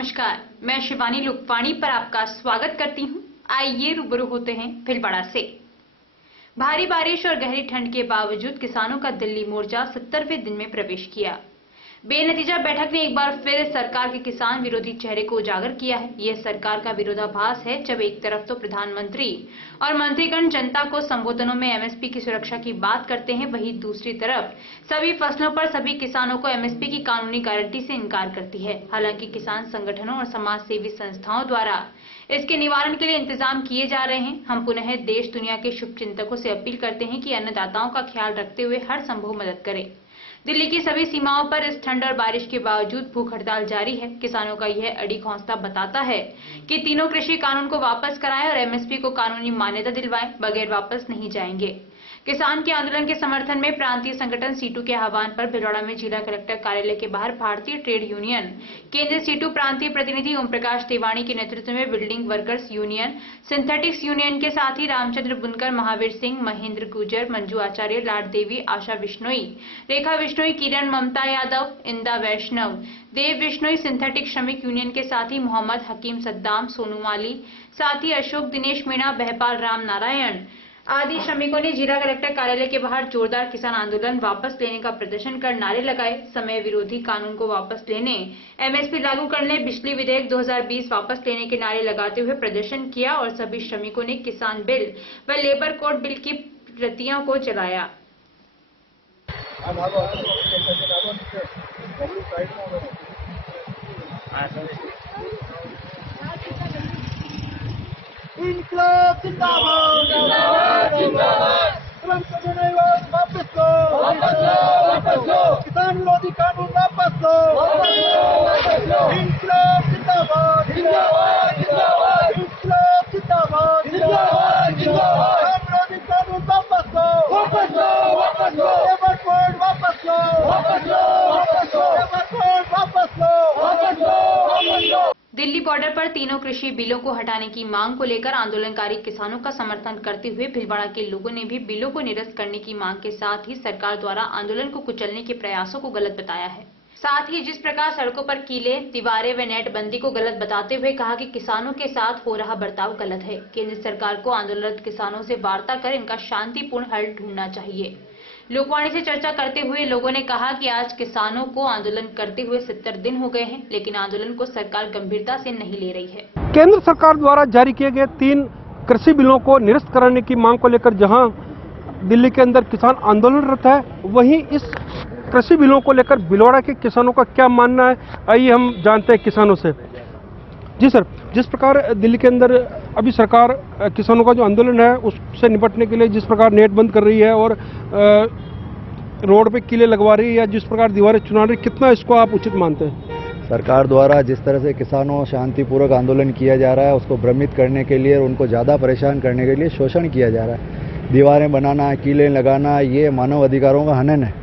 नमस्कार, मैं शिवानी लुकवाणी पर आपका स्वागत करती हूं। आइए रूबरू होते हैं भीलवाड़ा से। भारी बारिश और गहरी ठंड के बावजूद किसानों का दिल्ली मोर्चा 70वें दिन में प्रवेश किया। बेनतीजा बैठक ने एक बार फिर सरकार के किसान विरोधी चेहरे को उजागर किया है। यह सरकार का विरोधाभास है, जब एक तरफ तो प्रधानमंत्री और मंत्रीगण जनता को संबोधनों में एमएसपी की सुरक्षा की बात करते हैं, वहीं दूसरी तरफ सभी फसलों पर सभी किसानों को एमएसपी की कानूनी गारंटी से इनकार करती है। हालांकि किसान संगठनों और समाज सेवी संस्थाओं द्वारा इसके निवारण के लिए इंतजाम किए जा रहे हैं। हम पुनः देश दुनिया के शुभचिंतकों से अपील करते हैं कि अन्नदाताओं का ख्याल रखते हुए हर संभव मदद करें। दिल्ली की सभी सीमाओं पर इस ठंड और बारिश के बावजूद भूख हड़ताल जारी है। किसानों का यह अड़िग हौसला बताता है कि तीनों कृषि कानून को वापस कराएं और एमएसपी को कानूनी मान्यता दिलवाएं, बगैर वापस नहीं जाएंगे। किसान के आंदोलन के समर्थन में प्रांतीय संगठन सीटू के आह्वान पर भीलवाड़ा में जिला कलेक्टर कार्यालय के बाहर भारतीय ट्रेड यूनियन केंद्र सीटू प्रांतीय प्रतिनिधि ओम प्रकाश तिवारी के नेतृत्व में building workers union, synthetics union के साथ ही रामचंद्र बुनकर, महावीर सिंह, महेंद्र गुजर, मंजू आचार्य, लाड देवी, आशा विश्नोई, रेखा विश्नोई, किरण, ममता यादव, इंदा वैष्णव, देव विश्नोई, सिंथेटिक श्रमिक यूनियन के साथ ही मोहम्मद हकीम सद्दाम, सोनू माली, साथ ही अशोक, दिनेश मीणा, बहपाल राम नारायण आदि श्रमिकों ने जिला कलेक्टर कार्यालय के बाहर जोरदार किसान आंदोलन वापस लेने का प्रदर्शन कर नारे लगाए। समय विरोधी कानून को वापस लेने, एमएसपी लागू करने, बिजली विधेयक 2020 वापस लेने के नारे लगाते हुए प्रदर्शन किया और सभी श्रमिकों ने किसान बिल व लेबर कोड बिल की प्रतियों को जलाया। इंकलाब जिंदाबाद जिंदाबाद जिंदाबाद। वापस लो वापस लो वापस लो। किसान विरोधी कानून वापस लो वापस लो वापस लो। इंकलाब जिंदाबाद जिंदाबाद जिंदाबाद। इंकलाब जिंदाबाद जिंदाबाद जिंदाबाद। किसान विरोधी कानून वापस लो वापस लो वापस लो। लेबर कोड वापस लो वापस लो वापस लो। लेबर कोड वापस लो वापस लो वापस लो। दिल्ली बॉर्डर पर तीनों कृषि बिलों को हटाने की मांग को लेकर आंदोलनकारी किसानों का समर्थन करते हुए भीलवाड़ा के लोगों ने भी बिलों को निरस्त करने की मांग के साथ ही सरकार द्वारा आंदोलन को कुचलने के प्रयासों को गलत बताया है। साथ ही जिस प्रकार सड़कों पर कीले, दीवारें व नेट बंदी को गलत बताते हुए कहा कि किसानों के साथ हो रहा बर्ताव गलत है। केंद्र सरकार को आंदोलनरत किसानों से वार्ता कर इनका शांतिपूर्ण हल ढूंढना चाहिए। लोकवाणी से चर्चा करते हुए लोगों ने कहा कि आज किसानों को आंदोलन करते हुए 70 दिन हो गए हैं, लेकिन आंदोलन को सरकार गंभीरता से नहीं ले रही है। केंद्र सरकार द्वारा जारी किए गए 3 कृषि बिलों को निरस्त कराने की मांग को लेकर जहां दिल्ली के अंदर किसान आंदोलनरत है, वहीं इस कृषि बिलों को लेकर भीलवाड़ा के किसानों का क्या मानना है, आइए हम जानते हैं किसानों से। जी सर, जिस प्रकार दिल्ली के अंदर अभी सरकार किसानों का जो आंदोलन है उससे निपटने के लिए जिस प्रकार नेट बंद कर रही है और रोड पे किले लगवा रही है या जिस प्रकार दीवारें चुना रही, कितना इसको आप उचित मानते हैं? सरकार द्वारा जिस तरह से किसानों शांतिपूर्वक आंदोलन किया जा रहा है, उसको भ्रमित करने के लिए, उनको ज़्यादा परेशान करने के लिए शोषण किया जा रहा है। दीवारें बनाना, किले लगाना, ये मानव अधिकारों का हनन है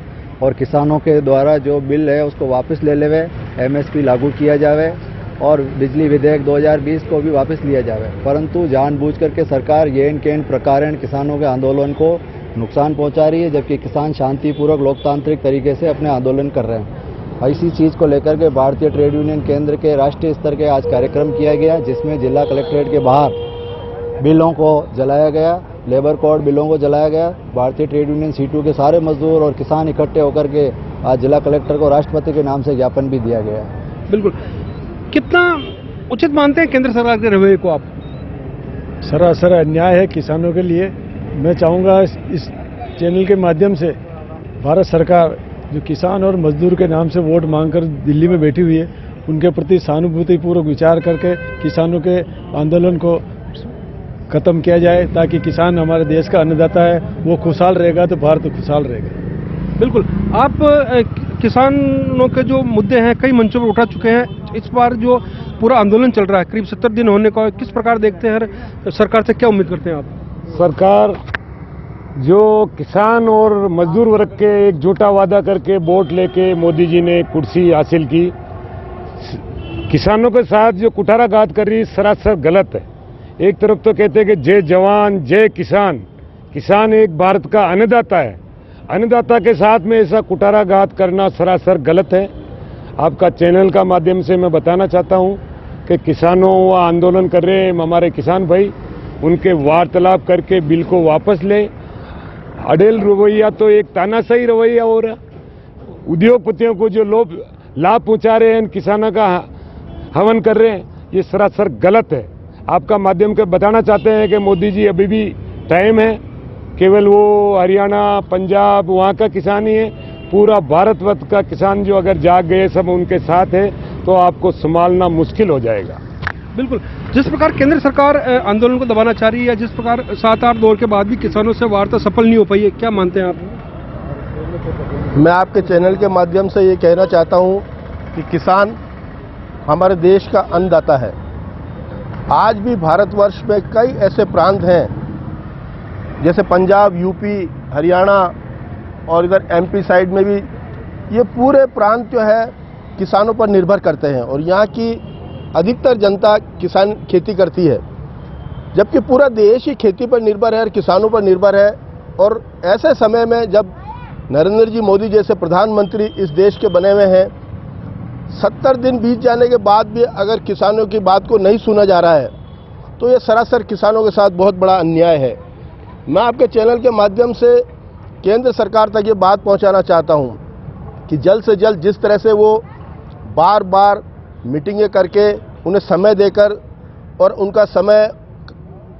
और किसानों के द्वारा जो बिल है उसको वापस ले लेवे, एमएसपी लागू किया जावे और बिजली विधेयक 2020 को भी वापस लिया जावे। परंतु जानबूझ करके सरकार येन केन प्रकारेण किसानों के आंदोलन को नुकसान पहुंचा रही है, जबकि किसान शांतिपूर्वक लोकतांत्रिक तरीके से अपने आंदोलन कर रहे हैं। इसी चीज़ को लेकर के भारतीय ट्रेड यूनियन केंद्र के राष्ट्रीय स्तर के आज कार्यक्रम किया गया, जिसमें जिला कलेक्ट्रेट के बाहर बिलों को जलाया गया, लेबर कोड बिलों को जलाया गया। भारतीय ट्रेड यूनियन सीटू के सारे मजदूर और किसान इकट्ठे होकर के आज जिला कलेक्टर को राष्ट्रपति के नाम से ज्ञापन भी दिया गया। बिल्कुल, कितना उचित मानते हैं केंद्र सरकार के रवैये को आप? सरासर अन्याय है किसानों के लिए। मैं चाहूँगा इस चैनल के माध्यम से भारत सरकार जो किसान और मजदूर के नाम से वोट मांगकर दिल्ली में बैठी हुई है, उनके प्रति सहानुभूतिपूर्वक विचार करके किसानों के आंदोलन को खत्म किया जाए, ताकि किसान हमारे देश का अन्नदाता है, वो खुशहाल रहेगा तो भारत खुशहाल रहेगा। बिल्कुल, आप किसानों के जो मुद्दे हैं कई मंचों पर उठा चुके हैं। इस बार जो पूरा आंदोलन चल रहा है, करीब 70 दिन होने का, किस प्रकार देखते हैं? सरकार से क्या उम्मीद करते हैं आप? सरकार जो किसान और मजदूर वर्ग के एक झूठा वादा करके वोट लेके मोदी जी ने कुर्सी हासिल की, किसानों के साथ जो कुठाराघात कर रही सरासर गलत है। एक तरफ तो कहते हैं कि जय जवान जय किसान, किसान एक भारत का अन्नदाता है, अन्नदाता के साथ में ऐसा कुठाराघात करना सरासर गलत है। आपका चैनल का माध्यम से मैं बताना चाहता हूं कि किसानों व आंदोलन कर रहे हैं हमारे किसान भाई, उनके वार्तालाप करके बिल को वापस लें। अड़ेल रवैया तो एक तानाशाही रवैया हो रहा, उद्योगपतियों को जो लोग लाभ पहुंचा रहे हैं, किसानों का हवन कर रहे हैं, ये सरासर गलत है। आपका माध्यम के बताना चाहते हैं कि मोदी जी अभी भी टाइम है, केवल वो हरियाणा पंजाब वहाँ का किसान ही है, पूरा भारतवर्ष का किसान जो अगर जाग गए सब उनके साथ है तो आपको संभालना मुश्किल हो जाएगा। बिल्कुल, जिस प्रकार केंद्र सरकार आंदोलन को दबाना चाह रही है, जिस प्रकार 7-8 दौर के बाद भी किसानों से वार्ता सफल नहीं हो पाई है, क्या मानते हैं आप? मैं आपके चैनल के माध्यम से ये कहना चाहता हूँ कि किसान हमारे देश का अन्नदाता है। आज भी भारतवर्ष में कई ऐसे प्रांत हैं जैसे पंजाब, यूपी, हरियाणा और इधर एमपी साइड में भी, ये पूरे प्रांत जो है किसानों पर निर्भर करते हैं और यहाँ की अधिकतर जनता किसान खेती करती है, जबकि पूरा देश ही खेती पर निर्भर है और किसानों पर निर्भर है। और ऐसे समय में जब नरेंद्र जी मोदी जैसे प्रधानमंत्री इस देश के बने हुए हैं, 70 दिन बीत जाने के बाद भी अगर किसानों की बात को नहीं सुना जा रहा है तो ये सरासर किसानों के साथ बहुत बड़ा अन्याय है। मैं आपके चैनल के माध्यम से केंद्र सरकार तक ये बात पहुंचाना चाहता हूं कि जल्द से जल्द जिस तरह से वो बार बार मीटिंगें करके उन्हें समय देकर और उनका समय,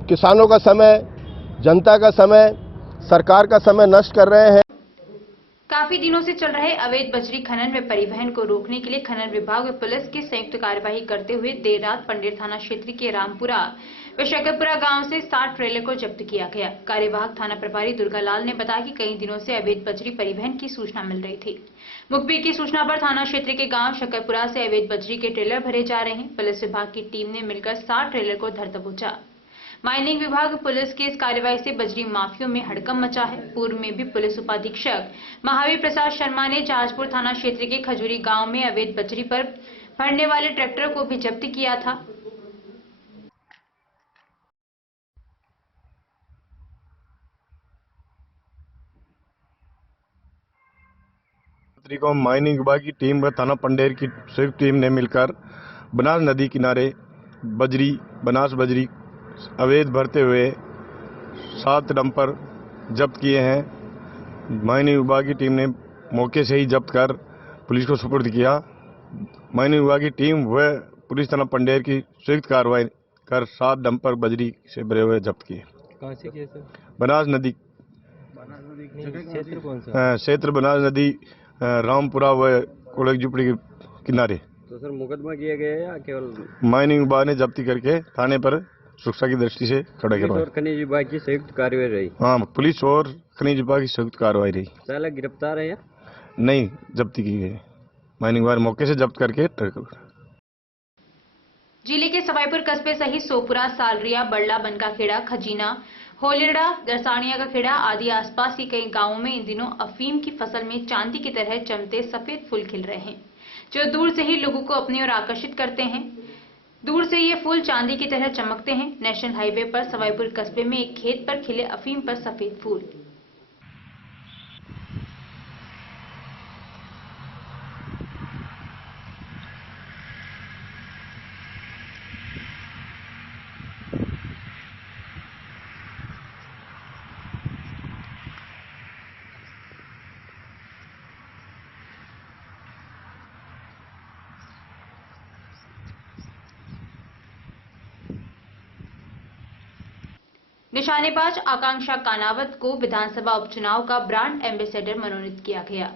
किसानों का समय, जनता का समय, सरकार का समय नष्ट कर रहे हैं। काफी दिनों से चल रहे अवैध बजरी खनन में परिवहन को रोकने के लिए खनन विभाग व पुलिस की संयुक्त कार्यवाही करते हुए देर रात पंडेर थाना क्षेत्र के रामपुरा व शकरपुरा गांव से 60 ट्रेलर को जब्त किया गया। कार्यवाहक थाना प्रभारी दुर्गालाल ने बताया कि कई दिनों से अवैध बजरी परिवहन की सूचना मिल रही थी। मुखबिर की सूचना पर थाना क्षेत्र के गांव शकरपुरा से अवैध बजरी के ट्रेलर भरे जा रहे हैं। पुलिस विभाग की टीम ने मिलकर 60 ट्रेलर को धर दबोचा। माइनिंग विभाग पुलिस की इस कार्रवाई से बजरी माफियों में हड़कंप मचा है। पूर्व में भी पुलिस उपाधीक्षक महावीर प्रसाद शर्मा ने जहाजपुर थाना क्षेत्र के खजूरी गांव में अवैध बजरी पर भरने वाले ट्रैक्टर को भी जब्त किया था। को माइनिंग विभाग की टीम व थाना पंडेर की संयुक्त टीम ने मिलकर बनास नदी किनारे बनास बजरी अवैध भरते हुए 7 डंपर जब्त किए हैं। माइनिंग विभाग की टीम ने मौके से ही जब्त कर पुलिस को सुपुर्द किया। माइनिंग विभाग की टीम व पुलिस थाना पंडेर की संयुक्त कार्रवाई कर 7 डंपर बजरी से भरे हुए जब्त किए। कहाँ से किए सर? बनास नदी क्षेत्र कौन सा? क्षेत्र बनास नदी रामपुरा व कोलक झुपड़ी के किनारे। तो सर मुकदमा किया गया है या केवल माइनिंग विभाग ने जब्ती करके थाने पर सुरक्षा की दृष्टि से खड़ा करवाया। और खनिज विभाग की संयुक्त कार्रवाई रही? हाँ, पुलिस और खनिज विभाग की संयुक्त कार्रवाई रही। चालक गिरफ्तार है या नहीं? जब्ती की गई। माइनिंग विभाग मौके से जब्त करके जिले के सवाईपुर कस्बे सहित सोपुरा, सालरिया, बड़ला, बनकाखेड़ा, खजीना, होलिरड़ा, दरसानिया का खेड़ा आदि आसपास के कई गांवों में इन दिनों अफीम की फसल में चांदी की तरह चमकते सफेद फूल खिल रहे हैं, जो दूर से ही लोगों को अपनी ओर आकर्षित करते हैं। दूर से ये फूल चांदी की तरह चमकते हैं। नेशनल हाईवे पर सवाईपुर कस्बे में एक खेत पर खिले अफीम पर सफेद फूल। निशानेबाज आकांक्षा कानावत को विधानसभा उपचुनाव का ब्रांड एम्बेसडर मनोनीत किया गया।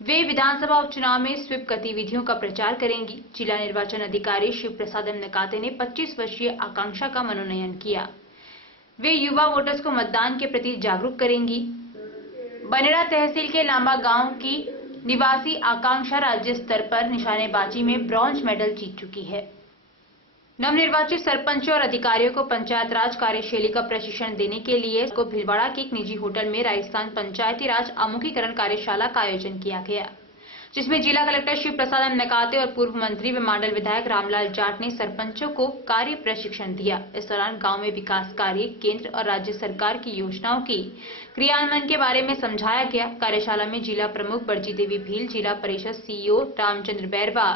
वे विधानसभा उपचुनाव में स्वीप गतिविधियों का प्रचार करेंगी। जिला निर्वाचन अधिकारी शिव प्रसाद नकाते ने 25 वर्षीय आकांक्षा का मनोनयन किया। वे युवा वोटर्स को मतदान के प्रति जागरूक करेंगी। बनेड़ा तहसील के लांबा गांव की निवासी आकांक्षा राज्य स्तर पर निशानेबाजी में ब्रॉन्ज मेडल जीत चुकी है। नवनिर्वाचित सरपंचों और अधिकारियों को पंचायत राज कार्यशैली का प्रशिक्षण देने के लिए को भीलवाड़ा के एक निजी होटल में राजस्थान पंचायती राज आमुखीकरण कार्यशाला का आयोजन किया गया, जिसमें जिला कलेक्टर शिव प्रसाद एम नकाते और पूर्व मंत्री व मांडल विधायक रामलाल जाट ने सरपंचों को कार्य प्रशिक्षण दिया। इस दौरान गांव में विकास कार्य, केंद्र और राज्य सरकार की योजनाओं की क्रियान्वयन के बारे में समझाया गया। कार्यशाला में जिला प्रमुख बरजी देवी भील, जिला परिषद सीईओ रामचंद्र बैरवा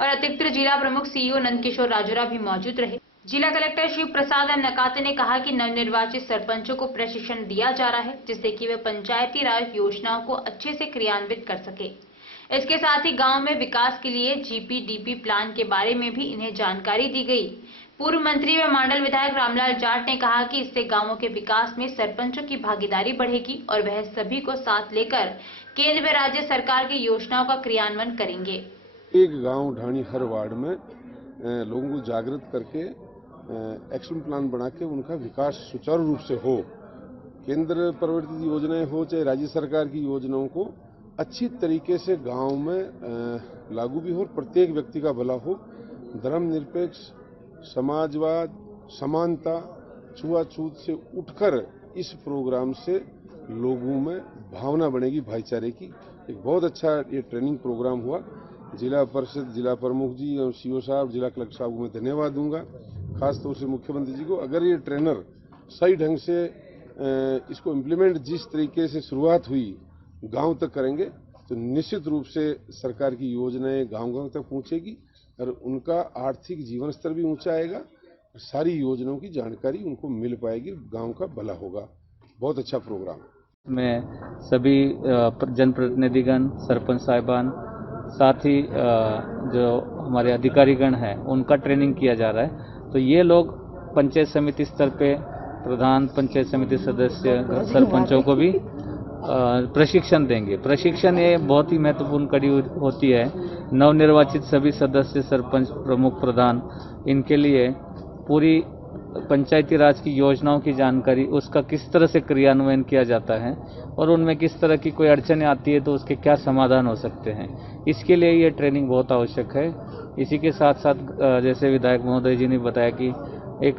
और अतिरिक्त जिला प्रमुख सीईओ नंदकिशोर राजोरा भी मौजूद रहे। जिला कलेक्टर शिव प्रसाद एम नकाते ने कहा कि नवनिर्वाचित सरपंचों को प्रशिक्षण दिया जा रहा है, जिससे कि वे पंचायती राज योजनाओं को अच्छे से क्रियान्वित कर सके। इसके साथ ही गांव में विकास के लिए जीपीडीपी प्लान के बारे में भी इन्हें जानकारी दी गई। पूर्व मंत्री व मांडल विधायक रामलाल जाट ने कहा कि इससे गांवों के विकास में सरपंचों की भागीदारी बढ़ेगी और वह सभी को साथ लेकर केंद्र व राज्य सरकार की योजनाओं का क्रियान्वयन करेंगे। एक गांव ढाणी हर वार्ड में लोगों को जागृत करके एक्शन प्लान बना के उनका विकास सुचारू रूप से हो, केंद्र प्रवर्तित योजनाएं हो चाहे राज्य सरकार की योजनाओं को अच्छी तरीके से गांव में लागू भी हो और प्रत्येक व्यक्ति का भला हो। धर्मनिरपेक्ष, समाजवाद, समानता, छुआछूत से उठकर इस प्रोग्राम से लोगों में भावना बनेगी भाईचारे की। एक बहुत अच्छा ये ट्रेनिंग प्रोग्राम हुआ। जिला परिषद, जिला प्रमुख जी और सीओ साहब, जिला कलेक्टर साहब को मैं धन्यवाद दूंगा, खासतौर से मुख्यमंत्री जी को। अगर ये ट्रेनर सही ढंग से इसको इम्प्लीमेंट जिस तरीके से शुरुआत हुई गांव तक करेंगे तो निश्चित रूप से सरकार की योजनाएं गांव-गांव तक पहुंचेगी और उनका आर्थिक जीवन स्तर भी ऊंचा आएगा। सारी योजनाओं की जानकारी उनको मिल पाएगी, गांव का भला होगा। बहुत अच्छा प्रोग्राम। में सभी जनप्रतिनिधिगण, सरपंच साहिबान, साथ ही जो हमारे अधिकारीगण हैं उनका ट्रेनिंग किया जा रहा है। तो ये लोग पंचायत समिति स्तर पे प्रधान, पंचायत समिति सदस्य, सरपंचों को भी प्रशिक्षण देंगे। प्रशिक्षण ये बहुत ही महत्वपूर्ण कड़ी होती है। नवनिर्वाचित सभी सदस्य, सरपंच, प्रमुख, प्रधान, इनके लिए पूरी पंचायती राज की योजनाओं की जानकारी, उसका किस तरह से क्रियान्वयन किया जाता है और उनमें किस तरह की कोई अड़चने आती है तो उसके क्या समाधान हो सकते हैं, इसके लिए ये ट्रेनिंग बहुत आवश्यक है। इसी के साथ साथ जैसे विधायक महोदय जी ने बताया कि एक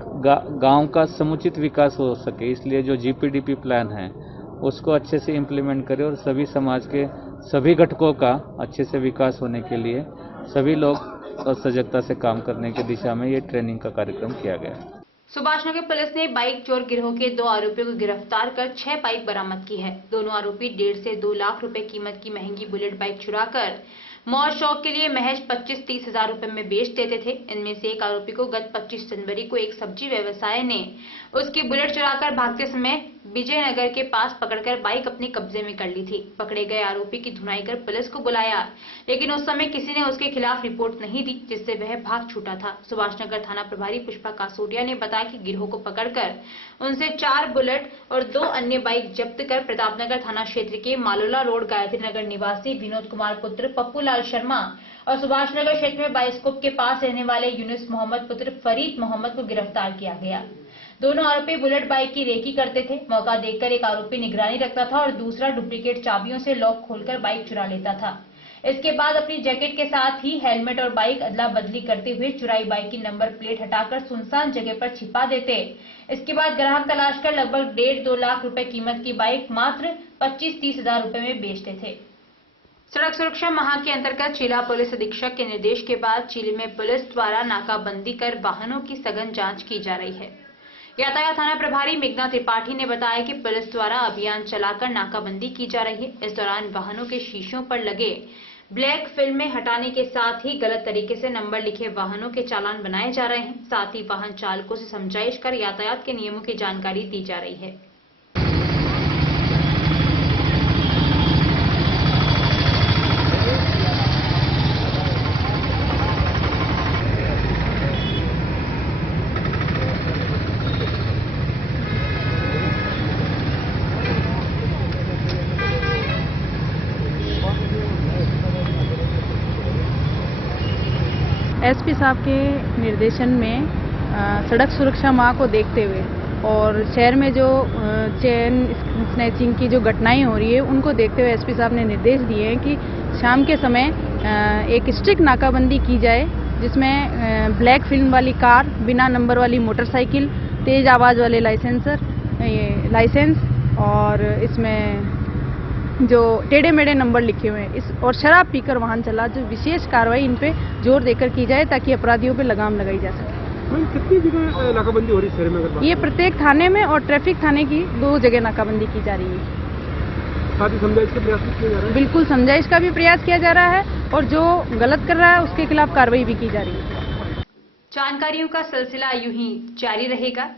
गांव का समुचित विकास हो सके, इसलिए जो जीपीडीपी प्लान है उसको अच्छे से इम्प्लीमेंट करें और सभी समाज के सभी घटकों का अच्छे से विकास होने के लिए सभी लोग सजगता से काम करने की दिशा में ये ट्रेनिंग का कार्यक्रम किया गया। सुभाषनगर पुलिस ने बाइक चोर गिरोह के 2 आरोपियों को गिरफ्तार कर 6 बाइक बरामद की है। दोनों आरोपी 1.5 से 2 लाख रुपए कीमत की महंगी बुलेट बाइक चुराकर मौज शौक के लिए महज 25-30 हजार रुपए में बेच देते थे। इनमें से एक आरोपी को गत 25 जनवरी को एक सब्जी व्यवसायी ने उसकी बुलेट चुराकर भागते समय विजयनगर के पास पकड़कर बाइक अपने कब्जे में कर ली थी। पकड़े गए आरोपी की धुनाई कर पुलिस को बुलाया, लेकिन उस समय किसी ने उसके खिलाफ रिपोर्ट नहीं दी, जिससे वह भाग छूटा था। सुभाषनगर थाना प्रभारी पुष्पा कासोडिया ने बताया कि गिरोह को पकड़कर उनसे 4 बुलेट और 2 अन्य बाइक जब्त कर प्रतापनगर थाना क्षेत्र के मालोला रोड गायत्री नगर निवासी विनोद कुमार पुत्र पप्पू लाल शर्मा और सुभाषनगर क्षेत्र में बाइस्कोप के पास रहने वाले यूनुस मोहम्मद पुत्र फरीद मोहम्मद को गिरफ्तार किया गया। दोनों आरोपी बुलेट बाइक की रेकी करते थे। मौका देखकर एक आरोपी निगरानी रखता था और दूसरा डुप्लीकेट चाबियों से लॉक खोलकर बाइक चुरा लेता था। इसके बाद अपनी जैकेट के साथ ही हेलमेट और बाइक अदला बदली करते हुए चुराई बाइक की नंबर प्लेट हटाकर सुनसान जगह पर छिपा देते। इसके बाद ग्राहक तलाश कर लगभग 1.5-2 लाख रुपए कीमत की बाइक मात्र 25-30 हजार रुपए में बेचते थे। सड़क सुरक्षा माह के अंतर्गत जिला पुलिस अधीक्षक के निर्देश के बाद जिले में पुलिस द्वारा नाकाबंदी कर वाहनों की सघन जांच की जा रही है। यातायात थाना प्रभारी मेघना त्रिपाठी ने बताया कि पुलिस द्वारा अभियान चलाकर नाकाबंदी की जा रही है। इस दौरान वाहनों के शीशों पर लगे ब्लैक फिल्में हटाने के साथ ही गलत तरीके से नंबर लिखे वाहनों के चालान बनाए जा रहे हैं। साथ ही वाहन चालकों से समझाइश कर यातायात के नियमों की जानकारी दी जा रही है। एसपी साहब के निर्देशन में सड़क सुरक्षा माह को देखते हुए और शहर में जो चेन स्नैचिंग की जो घटनाएं हो रही है उनको देखते हुए एसपी साहब ने निर्देश दिए हैं कि शाम के समय एक स्ट्रिक्ट नाकाबंदी की जाए, जिसमें ब्लैक फिल्म वाली कार, बिना नंबर वाली मोटरसाइकिल, तेज आवाज़ वाले लाइसेंस और इसमें जो टेढ़े मेढ़े नंबर लिखे हुए हैं इस और शराब पीकर वाहन चला, जो विशेष कार्रवाई इन पे जोर देकर की जाए ताकि अपराधियों पे लगाम लगाई जा सके। कितनी जगह नाकाबंदी हो रही है शहर में? अगर ये प्रत्येक थाने में और ट्रैफिक थाने की 2 जगह नाकाबंदी की जा रही है। साथ ही समझाइश का प्रयास किया जा रहा है? बिल्कुल समझाइश का भी प्रयास किया जा रहा है और जो गलत कर रहा है उसके खिलाफ कार्रवाई भी की जा रही है। जानकारियों का सिलसिला यूं ही जारी रहेगा।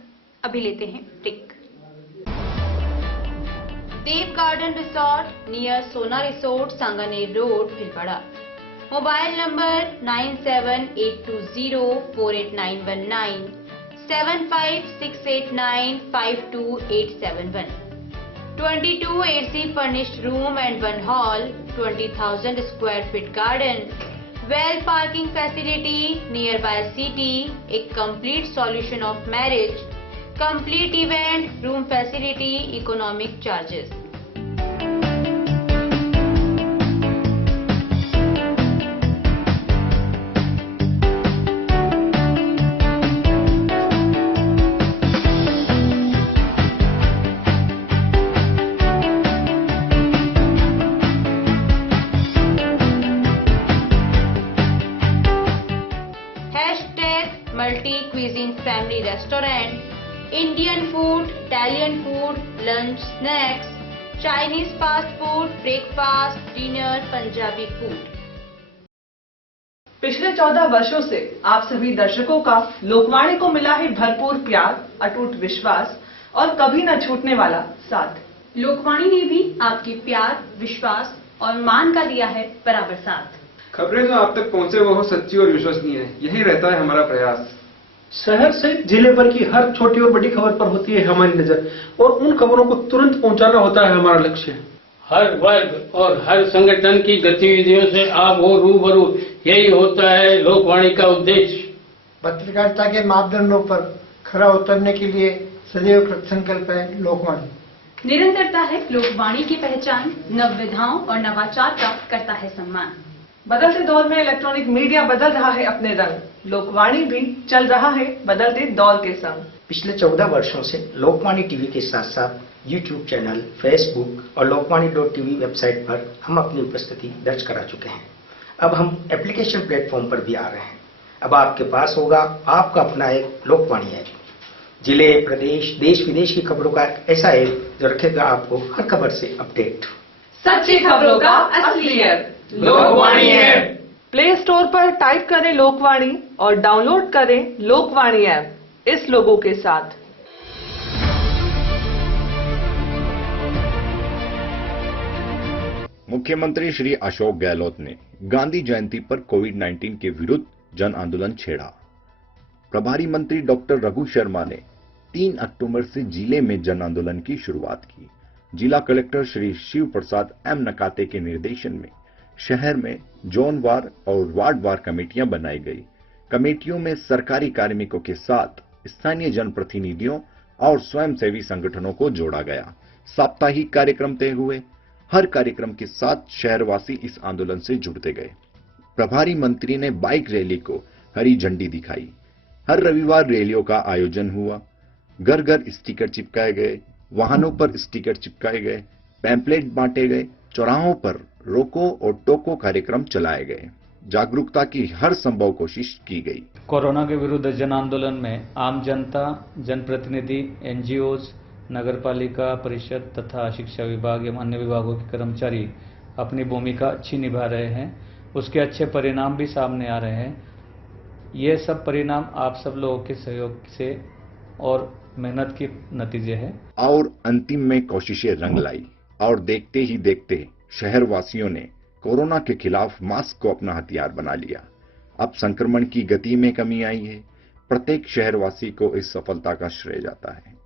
अभी लेते हैं ब्रेक। देव गार्डन रिसोर्ट नियर सोना resort, Sanganer road, Bhilwara. Mobile number 9782048919 7568952871। 22 AC furnished room and 1 hall, 20,000 square feet garden, well parking facility nearby city, a complete solution of marriage, complete event, room facility, economic charges. Multi cuisine family restaurant, Indian food, Italian food, lunch, snacks, Chinese fast food, breakfast, dinner, Punjabi food. पिछले 14 वर्षों से आप सभी दर्शकों का लोकवाणी को मिला है भरपूर प्यार, अटूट विश्वास और कभी न छूटने वाला साथ। लोकवाणी ने भी आपके प्यार, विश्वास और मान का दिया है बराबर साथ। खबरें जो आप तक पहुंचे वो हो सच्ची और विश्वसनीय है, यही रहता है हमारा प्रयास। शहर से जिले भर की हर छोटी और बड़ी खबर पर होती है हमारी नजर और उन खबरों को तुरंत पहुंचाना होता है हमारा लक्ष्य। हर वर्ग और हर संगठन की गतिविधियों से आप हो रूबरू, यही होता है लोकवाणी का उद्देश्य। पत्रकारिता के मापदंडों पर खरा उतरने के लिए सदैव कृतसंकल्प है लोकवाणी। निरंतरता है लोकवाणी की पहचान, नवविधाओं और नवाचार का करता है सम्मान। बदलते दौर में इलेक्ट्रॉनिक मीडिया बदल रहा है अपने रंग, लोकवाणी भी चल रहा है बदलते दौर के संग। पिछले 14 वर्षों से लोकवाणी टीवी के साथ साथ यूट्यूब चैनल, फेसबुक और लोकवाणी.tv वेबसाइट पर हम अपनी उपस्थिति दर्ज करा चुके हैं। अब हम एप्लीकेशन प्लेटफॉर्म पर भी आ रहे हैं। अब आपके पास होगा आपका अपना एक लोकवाणी ऐप, जिले, प्रदेश, देश विदेश की खबरों का ऐसा ऐप जो रखेगा आपको हर खबर से अपडेट। सच्ची खबरों का असलियत लोकवाणी ऐप। प्ले स्टोर पर टाइप करें लोकवाणी और डाउनलोड करें लोकवाणी ऐप इस लोगों के साथ। मुख्यमंत्री श्री अशोक गहलोत ने गांधी जयंती पर कोविड-19 के विरुद्ध जन आंदोलन छेड़ा। प्रभारी मंत्री डॉक्टर रघु शर्मा ने 3 अक्टूबर से जिले में जन आंदोलन की शुरुआत की। जिला कलेक्टर श्री शिव प्रसाद एम नकाते के निर्देशन में शहर में जोनवार और वार्डवार कमेटियां बनाई गई। कमेटियों में सरकारी कार्मिकों के साथ स्थानीय जनप्रतिनिधियों और स्वयंसेवी संगठनों को जोड़ा गया। साप्ताहिक कार्यक्रम तय हुए। हर कार्यक्रम के साथ शहरवासी इस आंदोलन से जुड़ते गए। प्रभारी मंत्री ने बाइक रैली को हरी झंडी दिखाई। हर रविवार रैलियों का आयोजन हुआ। घर घर स्टिकर चिपकाए गए, वाहनों पर स्टिकर चिपकाए गए, पैम्पलेट बांटे गए, चौराहों पर रोको और टोको कार्यक्रम चलाए गए। जागरूकता की हर संभव कोशिश की गई। कोरोना के विरुद्ध जन आंदोलन में आम जनता, जनप्रतिनिधि, एनजीओज, नगरपालिका परिषद तथा शिक्षा विभाग एवं अन्य विभागों के कर्मचारी अपनी भूमिका अच्छी निभा रहे हैं। उसके अच्छे परिणाम भी सामने आ रहे हैं। ये सब परिणाम आप सब लोगों के सहयोग से और मेहनत के नतीजे हैं। और अंतिम में कोशिशें रंग लाई और देखते ही देखते शहरवासियों ने कोरोना के खिलाफ मास्क को अपना हथियार बना लिया। अब संक्रमण की गति में कमी आई है। प्रत्येक शहरवासी को इस सफलता का श्रेय जाता है।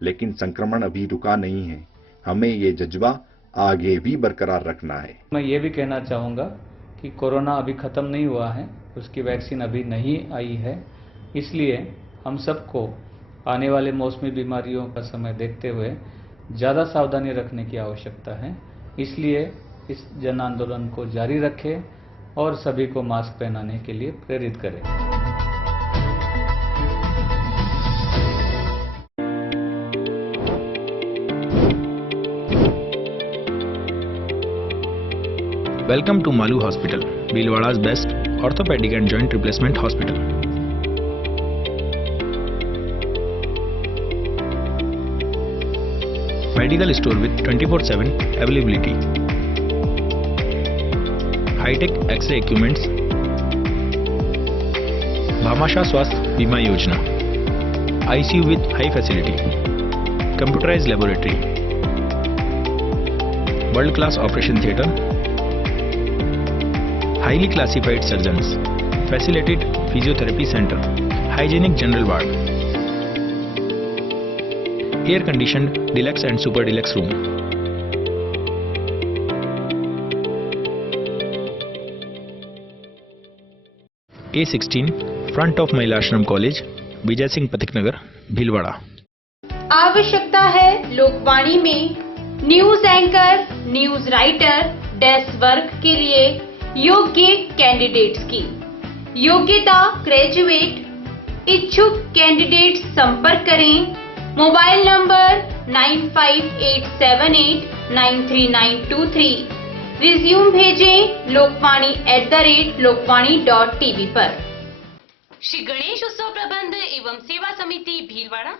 लेकिन संक्रमण अभी रुका नहीं है। हमें ये जज्बा आगे भी बरकरार रखना है। मैं ये भी कहना चाहूँगा कि कोरोना अभी खत्म नहीं हुआ है, उसकी वैक्सीन अभी नहीं आई है। इसलिए हम सबको आने वाले मौसमी बीमारियों का समय देखते हुए ज़्यादा सावधानी रखने की आवश्यकता है। इसलिए इस जन आंदोलन को जारी रखें और सभी को मास्क पहनाने के लिए प्रेरित करें। Welcome to Malu Hospital, Bhilwada's best orthopedic and joint replacement hospital. Medical store with 24/7 availability. High-tech X-ray equipments. Bhamasha Swasth Bima Yojana. ICU with high facility. Computerized laboratory. World-class operation theatre. Highly classified surgeons. Facilitated physiotherapy center. Hygienic general ward. Air-conditioned deluxe and super deluxe room. A16 front of Mahila Ashram College, Vijay Singh Pathik नगर, भीलवाड़ा। आवश्यकता है लोकवाणी में news anchor, news writer, desk work के लिए योग्य candidates की। योग्यता graduate. इच्छुक candidates संपर्क करें। Mobile number 9587893923। रिज्यूम भेजें lokvani@lokvani.tv पर। श्री गणेश उत्सव प्रबंध एवं सेवा समिति भीलवाड़ा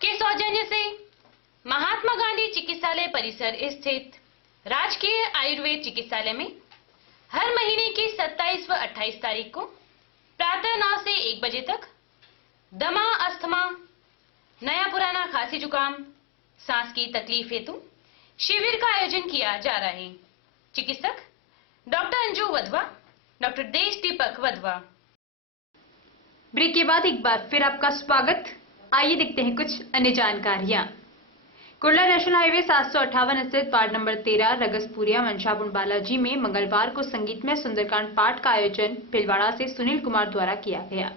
के सौजन्य से महात्मा गांधी चिकित्सालय परिसर स्थित राजकीय आयुर्वेद चिकित्सालय में हर महीने की 27 व 28 तारीख को प्रातः 9 से 1 बजे तक दमा, अस्थमा, नया पुराना खांसी जुकाम, सांस की तकलीफ हेतु शिविर का आयोजन किया जा रहा है। चिकित्सक डॉक्टर अंजू वधवा, डॉक्टर देश दीपक वधवा। ब्रेक के बाद एक बार फिर आपका स्वागत। आइए देखते हैं कुछ अन्य जानकारियां। कुर्ला नेशनल हाईवे 758 स्थित वार्ड नंबर 13 रगसपुरिया मंशापुर बालाजी में मंगलवार को संगीतमय सुंदरकांड पाठ का आयोजन भीलवाड़ा से सुनील कुमार द्वारा किया गया।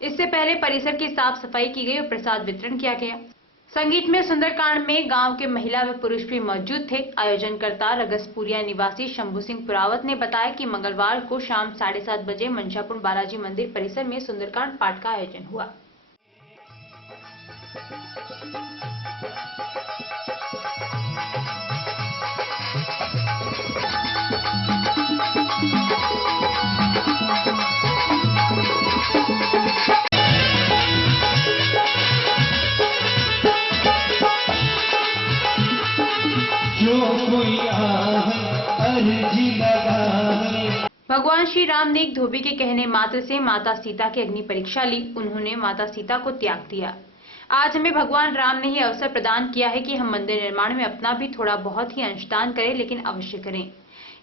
इससे पहले परिसर की साफ सफाई की गई और प्रसाद वितरण किया गया। संगीत में सुंदरकांड में गांव के महिला व पुरुष भी मौजूद थे। आयोजनकर्ता रगसपुरिया निवासी शंभू सिंह पुरावत ने बताया कि मंगलवार को शाम 7:30 बजे मंशापुर बालाजी मंदिर परिसर में सुंदरकांड पाठ का आयोजन हुआ। भगवान श्री राम ने एक धोबी के कहने मात्र से माता सीता की अग्नि परीक्षा ली। उन्होंने माता सीता को त्याग दिया। आज हमें भगवान राम ने यह अवसर प्रदान किया है कि हम मंदिर निर्माण में अपना भी थोड़ा बहुत ही अंशदान करें, लेकिन अवश्य करें।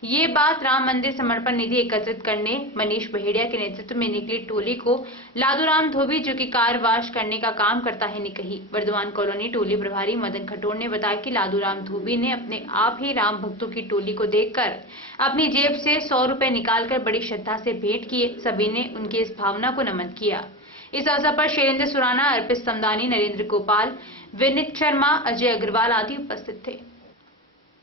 ये बात राम मंदिर समर्पण निधि एकत्रित करने मनीष बहेड़िया के नेतृत्व में निकली टोली को लादूराम धोबी, जो कि कार वाश करने का काम करता है, ने कही। वर्धमान कॉलोनी टोली प्रभारी मदन खटोर ने बताया कि लादूराम धोबी ने अपने आप ही राम भक्तों की टोली को देखकर अपनी जेब से 100 रुपए निकालकर बड़ी श्रद्धा से भेंट किए। सभी ने उनकी इस भावना को नमन किया। इस अवसर पर शैलेंद्र सुराना, अर्पित समदानी, नरेंद्र गोपाल, विनीत शर्मा, अजय अग्रवाल आदि उपस्थित थे।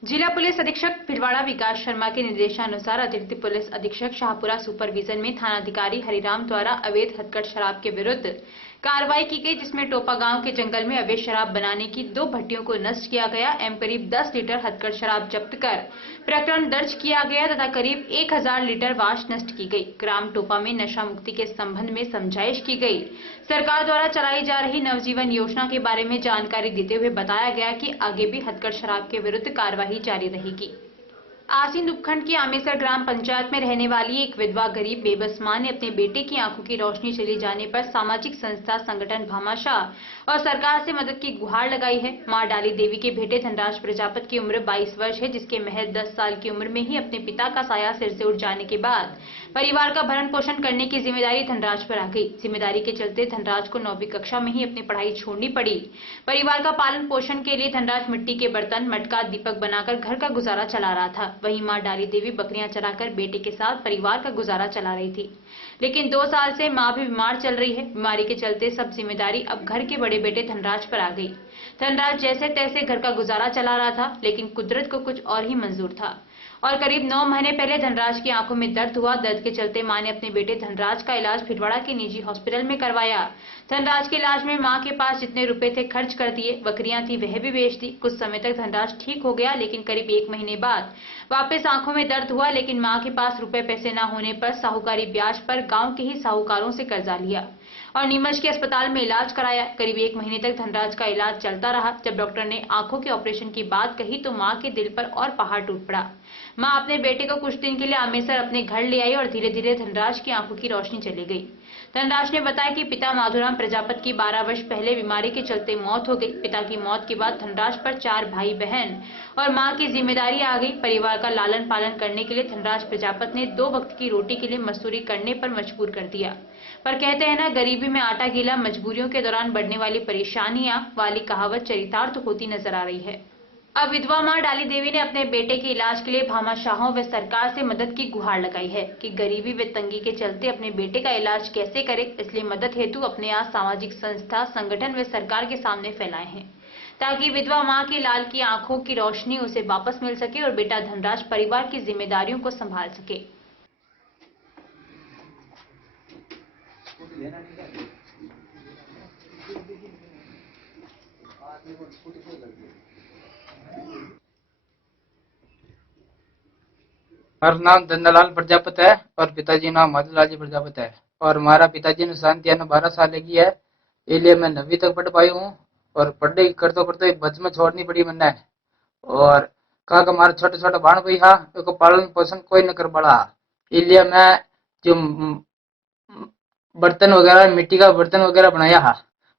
जिला पुलिस अधीक्षक भीलवाड़ा विकास शर्मा के निर्देशानुसार अतिरिक्त पुलिस अधीक्षक शाहपुरा सुपरविजन में थानाधिकारी हरिराम द्वारा अवैध हथकढ़ शराब के विरुद्ध कार्रवाई की गई, जिसमें टोपा गांव के जंगल में अवैध शराब बनाने की 2 भट्टियों को नष्ट किया गया। करीब 10 लीटर हथकढ़ शराब जब्त कर प्रकरण दर्ज किया गया तथा करीब 1000 लीटर वाश नष्ट की गई। ग्राम टोपा में नशा मुक्ति के संबंध में समझाइश की गई। सरकार द्वारा चलाई जा रही नवजीवन योजना के बारे में जानकारी देते हुए बताया गया कि आगे भी हथकढ़ शराब के विरुद्ध कार्यवाही जारी रहेगी। आसीन उपखंड की आमेसर ग्राम पंचायत में रहने वाली एक विधवा गरीब बेबस मां ने अपने बेटे की आंखों की रोशनी चली जाने पर सामाजिक संस्था संगठन भामाशाह और सरकार से मदद की गुहार लगाई है। मां डाली देवी के बेटे धनराज प्रजापत की उम्र 22 वर्ष है, जिसके महज 10 साल की उम्र में ही अपने पिता का साया सिर से उठ जाने के बाद परिवार का भरण पोषण करने की जिम्मेदारी धनराज पर आ गई। जिम्मेदारी के चलते धनराज को 9वीं कक्षा में ही अपनी पढ़ाई छोड़नी पड़ी। परिवार का पालन पोषण के लिए धनराज मिट्टी के बर्तन, मटका, दीपक बनाकर घर का गुजारा चला रहा था। वहीं मां डाली देवी बकरियां चराकर बेटे के साथ परिवार का गुजारा चला रही थी, लेकिन 2 साल से मां भी बीमार चल रही है। बीमारी के चलते सब जिम्मेदारी अब घर के बड़े बेटे धनराज पर आ गई। धनराज जैसे तैसे घर का गुजारा चला रहा था, लेकिन कुदरत को कुछ और ही मंजूर था। और करीब 9 महीने पहले धनराज की आंखों में दर्द हुआ। दर्द के चलते मां ने अपने बेटे धनराज का इलाज भिलवाड़ा के निजी हॉस्पिटल में करवाया। धनराज के इलाज में मां के पास जितने रुपए थे खर्च कर दिए, बकरियां थी वह भी बेच दी। कुछ समय तक धनराज ठीक हो गया, लेकिन करीब 1 महीने बाद वापस आंखों में दर्द हुआ। लेकिन मां के पास रुपए पैसे न होने पर साहूकारी ब्याज पर गाँव के ही साहूकारों से कर्जा लिया और नीमच के अस्पताल में इलाज कराया। करीब 1 महीने तक धनराज का इलाज चलता रहा। जब डॉक्टर ने आंखों के ऑपरेशन की बात कही तो मां के दिल पर और पहाड़ टूट पड़ा। मां अपने बेटे को कुछ दिन के लिए आमेसर अपने घर ले आई और धीरे धीरे धनराज की आंखों की रोशनी चली गई। धनराज ने बताया कि पिता माधुराम प्रजापति की 12 वर्ष पहले बीमारी के चलते मौत हो गई। पिता की मौत के बाद धनराज पर 4 भाई बहन और मां की जिम्मेदारी आ गई। परिवार का लालन पालन करने के लिए धनराज प्रजापति ने 2 वक्त की रोटी के लिए मजदूरी करने पर मजबूर कर दिया। पर कहते हैं ना, गरीबी में आटा गीला। मजबूरियों के दौरान बढ़ने वाली परेशानियां वाली कहावत चरितार्थ होती नजर आ रही है। अब विधवा मां डाली देवी ने अपने बेटे के इलाज के लिए भामाशाहों व सरकार से मदद की गुहार लगाई है कि गरीबी व तंगी के चलते अपने बेटे का इलाज कैसे करे। इसलिए मदद हेतु अपने आज सामाजिक संस्था, संगठन व सरकार के सामने फैलाए हैं, ताकि विधवा मां की लाल की आंखों की रोशनी उसे वापस मिल सके और बेटा धनराज परिवार की जिम्मेदारियों को संभाल सके। हमारा नाम धनलाल प्रजापति है और पिताजी नाम माधुलाल जी प्रजापति है और हमारा पिताजी ने शांति 12 साल की है। इसलिए मैं 9वीं तक पढ़ पाई हूँ और पढ़ाई करते करते बच में छोड़नी पड़ी मैंने। और कहा कि हमारा छोटा छोटा भाण भाई हा उसको पालन पोषण कोई न कर पड़ा। इसलिए मैं जो बर्तन वगैरह, मिट्टी का बर्तन वगैरह बनाया हा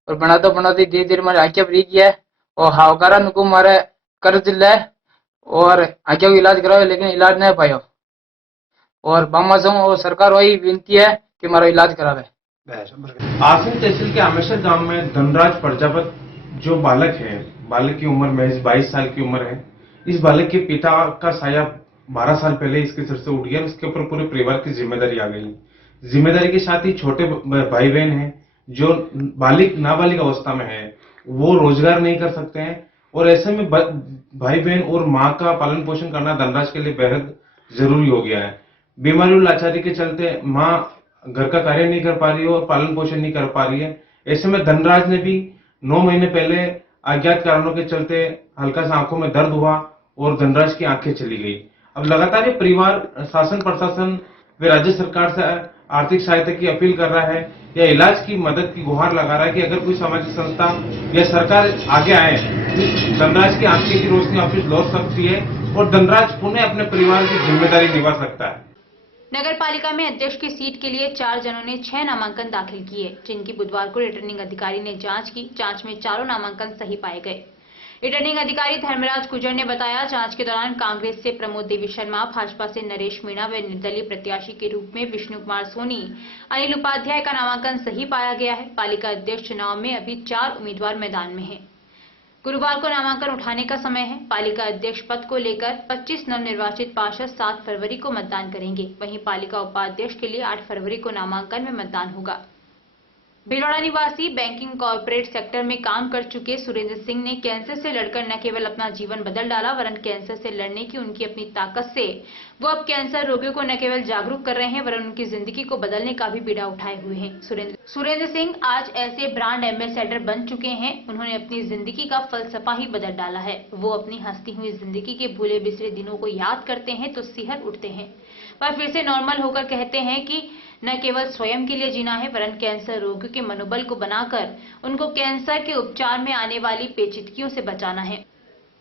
और बनाते बनाते धीरे धीरे मेरे आंखें भरी गया और हावकारा को मारे कर्ज ले और आगे इलाज कराओ, लेकिन इलाज नहीं पायो। और बामा से और सरकार वही विनती है कि हमारा इलाज करावे। आसिम तहसील के आमेसर गांव में धनराज प्रजापति जो बालक है, बालक की उम्र महज 22 साल की उम्र है। इस बालक के पिता का साया 12 साल पहले इसके सिर से उठ गया। उसके ऊपर पूरे परिवार की जिम्मेदारी आ गई। जिम्मेदारी के साथ ही छोटे भाई बहन हैं जो नाबालिग अवस्था में है, वो रोजगार नहीं कर सकते हैं और ऐसे में भाई बहन और माँ का पालन पोषण करना धनराज के लिए बेहद जरूरी हो गया है। बीमारी और लाचारी के चलते माँ घर का कार्य नहीं कर पा रही है और पालन पोषण नहीं कर पा रही है। ऐसे में धनराज ने भी 9 महीने पहले अज्ञात कारणों के चलते हल्का सा आंखों में दर्द हुआ और धनराज की आंखें चली गई। अब लगातार ये परिवार शासन प्रशासन व राज्य सरकार से आर्थिक सहायता की अपील कर रहा है या इलाज की मदद की गुहार लगा रहा है कि अगर कोई सामाजिक संस्था या सरकार आगे आए तो धनराज की आंखें की रोशनी वापस लौट सकती है और धनराज पुनः अपने परिवार की जिम्मेदारी निभा सकता है। नगर पालिका में अध्यक्ष की सीट के लिए 4 जनों ने 6 नामांकन दाखिल किए, जिनकी बुधवार को रिटर्निंग अधिकारी ने जांच की। जांच में 4 नामांकन सही पाए गए। रिटर्निंग अधिकारी धर्मराज गुजर ने बताया, जांच के दौरान कांग्रेस से प्रमोद देवी शर्मा, भाजपा से नरेश मीणा व निर्दलीय प्रत्याशी के रूप में विष्णु कुमार सोनी, अनिल उपाध्याय का नामांकन सही पाया गया है। पालिका अध्यक्ष चुनाव में अभी 4 उम्मीदवार मैदान में हैं। गुरुवार को नामांकन उठाने का समय है। पालिका अध्यक्ष पद को लेकर 25 नवनिर्वाचित पार्षद 7 फरवरी को मतदान करेंगे। वहीं पालिका उपाध्यक्ष के लिए 8 फरवरी को नामांकन में मतदान होगा। भिलवाड़ा निवासी बैंकिंग कॉर्पोरेट सेक्टर में काम कर चुके सुरेंद्र सिंह ने कैंसर से लड़कर न केवल अपना जीवन बदल डाला, वरन कैंसर से लड़ने की उनकी अपनी ताकत से वो अब कैंसर रोगियों को न केवल जागरूक कर रहे हैं, वरन उनकी जिंदगी को बदलने का भी बीड़ा उठाए हुए हैं। सुरेंद्र सिंह आज ऐसे ब्रांड एम्बेसडर बन चुके हैं। उन्होंने अपनी जिंदगी का फलसफा ही बदल डाला है। वो अपनी हंसती हुई जिंदगी के भूले बिसरे दिनों को याद करते हैं तो सिहर उठते हैं, पर फिर से नॉर्मल होकर कहते हैं कि न केवल स्वयं के लिए जीना है, वरन कैंसर रोगियों के मनोबल को बनाकर उनको कैंसर के उपचार में आने वाली पेचीदगियों से बचाना है।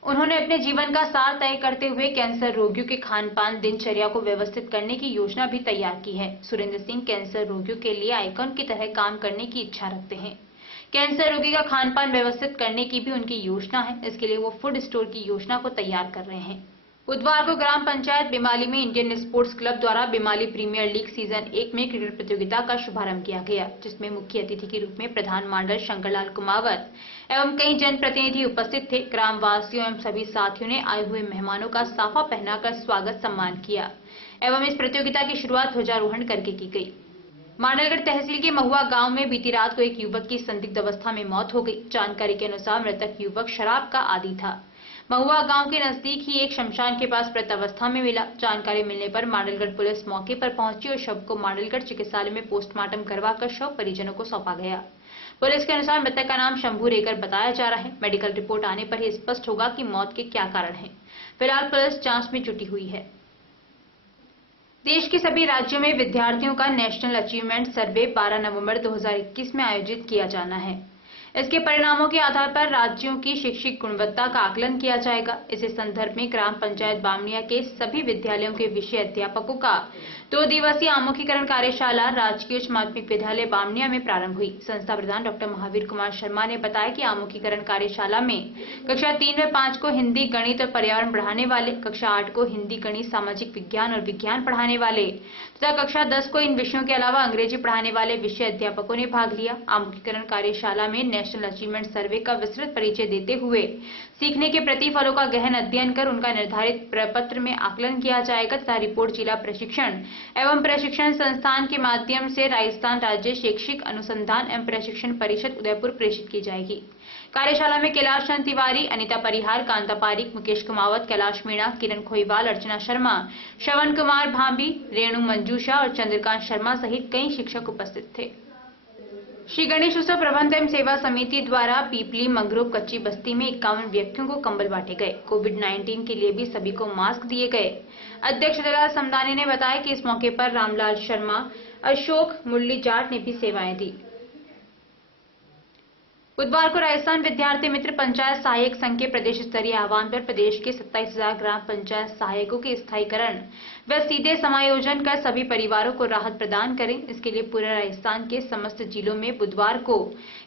उन्होंने अपने जीवन का सार तय करते हुए कैंसर रोगियों के खान पान दिनचर्या को व्यवस्थित करने की योजना भी तैयार की है। सुरेंद्र सिंह कैंसर रोगियों के लिए आइकॉन की तरह काम करने की इच्छा रखते हैं। कैंसर रोगी का खान पान व्यवस्थित करने की भी उनकी योजना है। इसके लिए वो फूड स्टोर की योजना को तैयार कर रहे हैं। बुधवार को ग्राम पंचायत बिमाली में इंडियन स्पोर्ट्स क्लब द्वारा बिमाली प्रीमियर लीग सीजन 1 में क्रिकेट प्रतियोगिता का शुभारंभ किया गया, जिसमें मुख्य अतिथि के रूप में प्रधान मंडल शंकरलाल कुमावत एवं कई जनप्रतिनिधि उपस्थित थे। ग्रामवासियों एवं सभी साथियों ने आए हुए मेहमानों का साफा पहनाकर स्वागत सम्मान किया एवं इस प्रतियोगिता की शुरुआत ध्वजारोहण करके की गई। मांडलगढ़ तहसील के महुआ गांव में बीती रात को एक युवक की संदिग्ध अवस्था में मौत हो गई। जानकारी के अनुसार मृतक युवक शराब का आदी था। महुआ गांव के नजदीक ही एक शमशान के पास मृत अवस्था में मिला। जानकारी मिलने पर मांडलगढ़ पुलिस मौके पर पहुंची और शव को मांडलगढ़ चिकित्सालय में पोस्टमार्टम करवाकर शव परिजनों को सौंपा गया। पुलिस के अनुसार मृतक का नाम शंभू रेकर बताया जा रहा है। मेडिकल रिपोर्ट आने पर ही स्पष्ट होगा कि मौत के क्या कारण हैं। फिलहाल पुलिस जांच में जुटी हुई है। देश के सभी राज्यों में विद्यार्थियों का नेशनल अचीवमेंट सर्वे 12 नवंबर 2021 में आयोजित किया जाना है। इसके परिणामों के आधार पर राज्यों की शैक्षिक गुणवत्ता का आकलन किया जाएगा। इसी संदर्भ में ग्राम पंचायत बामनिया के सभी विद्यालयों के विषय अध्यापकों का 2 दिवसीय आमुखीकरण कार्यशाला राजकीय उच्च माध्यमिक विद्यालय बामनिया में प्रारंभ हुई। संस्था प्रधान डॉक्टर महावीर कुमार शर्मा ने बताया कि आमुखीकरण कार्यशाला में कक्षा 3 व 5 को हिंदी, गणित और पर्यावरण पढ़ाने वाले, कक्षा 8 को हिंदी, गणित, सामाजिक विज्ञान और विज्ञान पढ़ाने वाले तथा कक्षा 10 को इन विषयों के अलावा अंग्रेजी पढ़ाने वाले विषय अध्यापकों ने भाग लिया। आमुखीकरण कार्यशाला में नेशनल अचीवमेंट सर्वे का विस्तृत परिचय देते हुए सीखने के प्रतिफलों का गहन अध्ययन कर उनका निर्धारित प्रपत्र में आकलन किया जाएगा तथा रिपोर्ट जिला प्रशिक्षण एवं प्रशिक्षण संस्थान के माध्यम से राजस्थान राज्य शैक्षिक अनुसंधान एवं प्रशिक्षण परिषद उदयपुर प्रेषित की जाएगी। कार्यशाला में कैलाश चंद तिवारी, अनिता परिहार, कांता पारिक, मुकेश कुमावत, कैलाश मीणा, किरण खोईवाल, अर्चना शर्मा, श्रवण कुमार भांबी, रेणु मंजूषा और चंद्रकांत शर्मा सहित कई शिक्षक उपस्थित थे। श्री गणेश उत्सव प्रबंध एवं सेवा समिति द्वारा पीपली मंगरूप कच्ची बस्ती में 51 व्यक्तियों को कंबल बांटे गए। कोविड-19 के लिए भी सभी को मास्क दिए गए। अध्यक्ष दलाल समदानी ने बताया कि इस मौके पर रामलाल शर्मा, अशोक, मुरली जाट ने भी सेवाएं दी। बुधवार को राजस्थान विद्यार्थी मित्र पंचायत सहायक संघ के प्रदेश स्तरीय आह्वान पर प्रदेश के 27,000 ग्राम पंचायत सहायकों के स्थायीकरण व सीधे समायोजन कर सभी परिवारों को राहत प्रदान करें। इसके लिए पूरे राजस्थान के समस्त जिलों में बुधवार को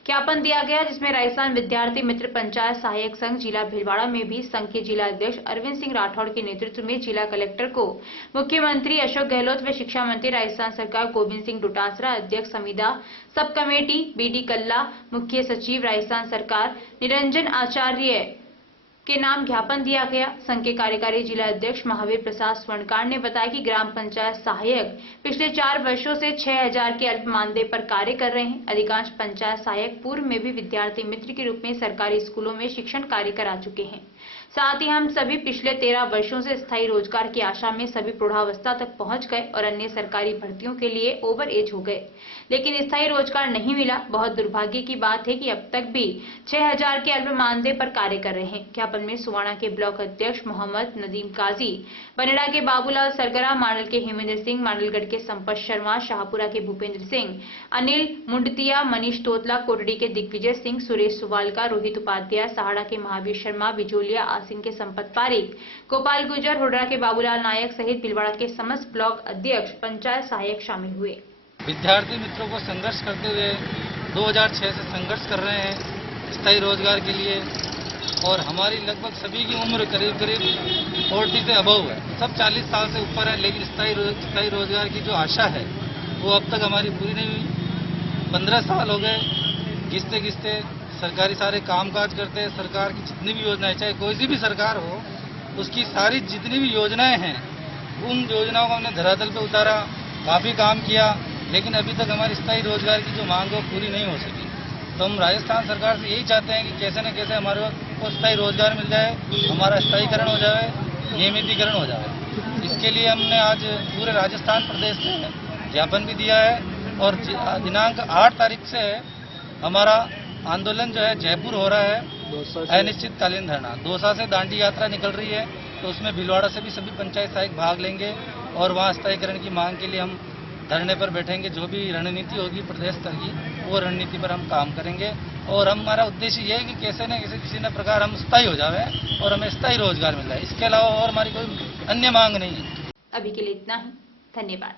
ज्ञापन दिया गया, जिसमें राजस्थान विद्यार्थी मित्र पंचायत सहायक संघ जिला भीलवाड़ा में भी संघ के जिला अध्यक्ष अरविंद सिंह राठौड़ के नेतृत्व में जिला कलेक्टर को मुख्यमंत्री अशोक गहलोत व शिक्षा मंत्री राजस्थान सरकार गोविंद सिंह डोटासरा, अध्यक्ष संविदा सब कमेटी बीडी कल्ला, मुख्य सचिव राजस्थान सरकार निरंजन आचार्य के नाम ज्ञापन दिया गया। संघ के कार्यकारी जिला अध्यक्ष महावीर प्रसाद स्वर्णकार ने बताया कि ग्राम पंचायत सहायक पिछले 4 वर्षों से 6,000 के अल्प मानदेय पर कार्य कर रहे हैं। अधिकांश पंचायत सहायक पूर्व में भी विद्यार्थी मित्र के रूप में सरकारी स्कूलों में शिक्षण कार्य करा चुके हैं। साथ ही हम सभी पिछले 13 वर्षों से स्थायी रोजगार की आशा में सभी प्रौढ़ावस्था तक पहुंच गए और अन्य सरकारी भर्तियों के लिए ओवर एज हो गए, लेकिन स्थायी रोजगार नहीं मिला। बहुत दुर्भाग्य की बात है कि अब तक भी 6,000 के अल्प मानदेय पर कार्य कर रहे हैं। ज्ञापन में सुवाणा के ब्लॉक अध्यक्ष मोहम्मद नदीम काजी, बनेड़ा के बाबूलाल सरगरा, मांडल के हेमेंद्र सिंह, मांडलगढ़ के संपत शर्मा, शाहपुरा के भूपेंद्र सिंह, अनिल मुंडतिया, मनीष तोतला, कोटड़ी के दिग्विजय सिंह, सुरेश सुवालका, रोहित उपाध्याय, सहाड़ा के महावीर शर्मा, बिजोलिया आसिन के संपत पारिक, गोपाल गुजर, हुडरा के बाबूलाल नायक सहित भीलवाड़ा के समस्त ब्लॉक अध्यक्ष पंचायत सहायक शामिल हुए। विद्यार्थी मित्रों को संघर्ष करते हुए 2006 से संघर्ष कर रहे हैं स्थायी रोजगार के लिए, और हमारी लगभग सभी की उम्र करीब 40 से अबव है। सब 40 साल से ऊपर है, लेकिन स्थायी रोजगार की जो आशा है वो अब तक हमारी पूरी नहीं हुई। 15 साल हो गए घिसते सरकारी सारे कामकाज करते हैं। सरकार की जितनी भी योजनाएं, चाहे कोई सी भी सरकार हो, उसकी सारी जितनी भी योजनाएं हैं उन योजनाओं को हमने धरातल पे उतारा, काफ़ी काम किया, लेकिन अभी तक हमारी स्थायी रोजगार की जो मांग है वो पूरी नहीं हो सकी। तो हम राजस्थान सरकार से यही चाहते हैं कि कैसे न कैसे हमारे को स्थायी रोजगार मिल जाए, हमारा स्थायीकरण हो जाए, नियमितीकरण हो जाए। इसके लिए हमने आज पूरे राजस्थान प्रदेश से ज्ञापन भी दिया है, और दिनांक 8 तारीख से हमारा आंदोलन जो है जयपुर हो रहा है, अनिश्चितकालीन धरना। दौसा से दांडी यात्रा निकल रही है, तो उसमें भीलवाड़ा से भी सभी पंचायत सहायक भाग लेंगे और वहाँ स्थायीकरण की मांग के लिए हम धरने पर बैठेंगे। जो भी रणनीति होगी प्रदेश स्तर की, वो रणनीति पर हम काम करेंगे, और हमारा उद्देश्य ये है कि कैसे न कैसे किसी न प्रकार हम स्थायी हो जाए और हमें स्थायी रोजगार मिल जाए। इसके अलावा और हमारी कोई अन्य मांग नहीं है। अभी के लिए इतना ही, धन्यवाद।